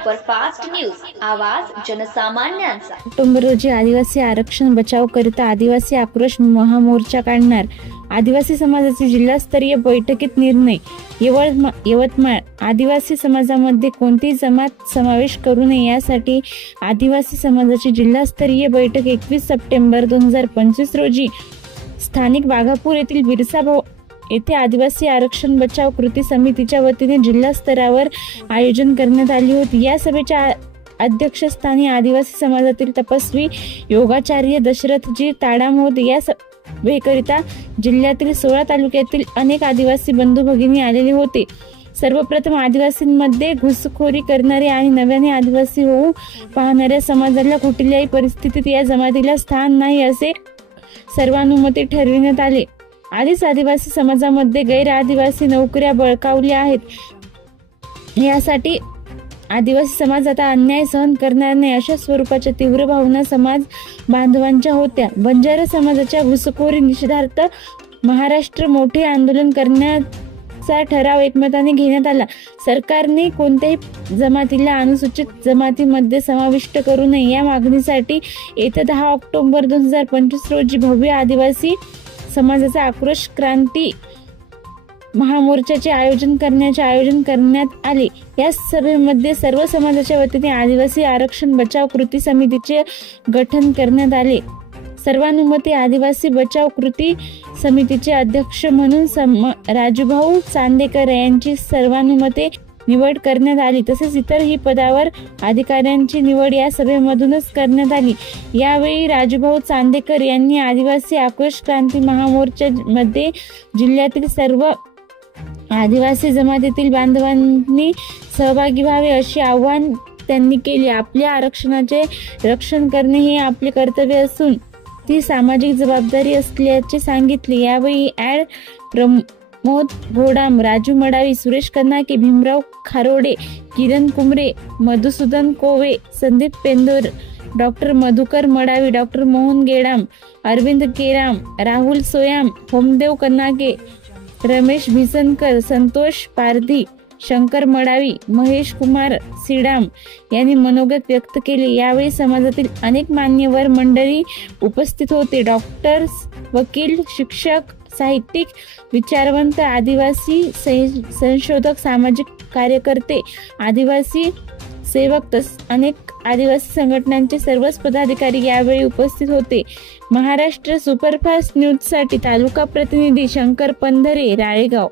Superfast news, आवाज जनसामान्यांचा। October रोजी आदिवासी आरक्षण बचावकरिता आदिवासी आक्रोश महामोर्चा काढणार। आदिवासी समाजाची जिल्हास्तरीय बैठकीत निर्णय। यवतमाळ आदिवासी समाजामध्ये कोणतीही जमात समावेश करू नये यासाठी आदिवासी समाजाची जिल्हास्तरीय बैठक 21 सप्टेंबर 2025 रोजी स्थानिक वाघापूर येथील बिरसाभाऊ येथे आदिवासी आरक्षण बचाव कृती समितीच्या वतीने जिल्हा स्तरावर आयोजन करण्यात आली होती। या सभेच्या अध्यक्षस्थानी आदिवासी समाजातील तपस्वी योगाचार्य दशरथजी ताडामोद या सभेकरिता जिल्ह्यातील 16 तालुक्यातील अनेक आदिवासी बंधू भगिनी आलेले होते। सर्वप्रथम आदिवासींमध्ये घुसखोरी करणारे आणि नव्याने आदिवासी होऊ पाहणाऱ्या समाजाला कुठल्याही परिस्थितीत या जमातीला स्थान नाही असे सर्वानुमते ठरविण्यात आले। आधीच आदिवासी समाजामध्ये गैर आदिवासी नोकऱ्या बळकावल्या आहेत। यासाठी आदिवासी समाज आता अन्याय सहन करणार नाही अशा स्वरूपाच्या तीव्र भावना समाज बांधवांच्या होत्या। बंजारा समाजाच्या घुसखोरी निषेधार्थ महाराष्ट्र मोठे आंदोलन करण्याचा ठराव एकमताने घेण्यात आला। सरकारने कोणत्याही जमातीला अनुसूचित जमातीमध्ये समाविष्ट करू नये या मागणीसाठी येत्या 10 ऑक्टोबर 2025 रोजी भव्य आदिवासी समाजाचा आक्रोश क्रांती महामोर्चाचे आयोजन करण्यात आले। या सभेमध्ये सर्व समाजाच्या वतीने आदिवासी आरक्षण बचाव कृती समितीचे गठन करण्यात आले। सर्वानुमते आदिवासी बचाव कृती समितीचे अध्यक्ष म्हणून राजूभाऊ चांदेकर यांची सर्वानुमते निवड करण्यात आली। तसेच इतरही पदावर अधिकाऱ्यांची निवड या सभेमधूनच करण्यात आली। यावेळी राजूभाऊ चांदेकर यांनी आदिवासी आक्रोश क्रांती महामोर्चामध्ये जिल्ह्यातील सर्व आदिवासी जमातीतील बांधवांनी सहभागी व्हावे असे आवाहन त्यांनी केले। आपल्या आरक्षणाचे रक्षण करणे हे आपले कर्तव्य असून ती सामाजिक जबाबदारी असल्याचे सांगितले। यावेळी adv Pramod Ghodam, Raju Madavi, Suresh Kannake, Bhimrao Kharode, Kiran Kumre, Madhusudan Kove, Sandeep Pendor, doctor Madhukar Madavi, doctor Mohan Gedam, Arvind Keram, Rahul Soyam, Homdev Kannake, Ramesh Bhisankar, Santosh Pardhi, Shankar Madavi, Mahesh Kumar Sidam यांनी मनोगत व्यक्त केले। यावेळी समाजातील अनेक मान्यवर मंडळी उपस्थित होते। डॉक्टर्स, वकील, शिक्षक, साहित्यिक, विचारवंत, आदिवासी संशोधक, सामाजिक कार्यकर्ते, आदिवासी सेवक तसेच अनेक आदिवासी संघटनांचे सर्वच पदाधिकारी यावेळी उपस्थित होते। महाराष्ट्र सुपरफास्ट न्यूजसाठी तालुका प्रतिनिधी शंकर पंधरे, राळेगाव।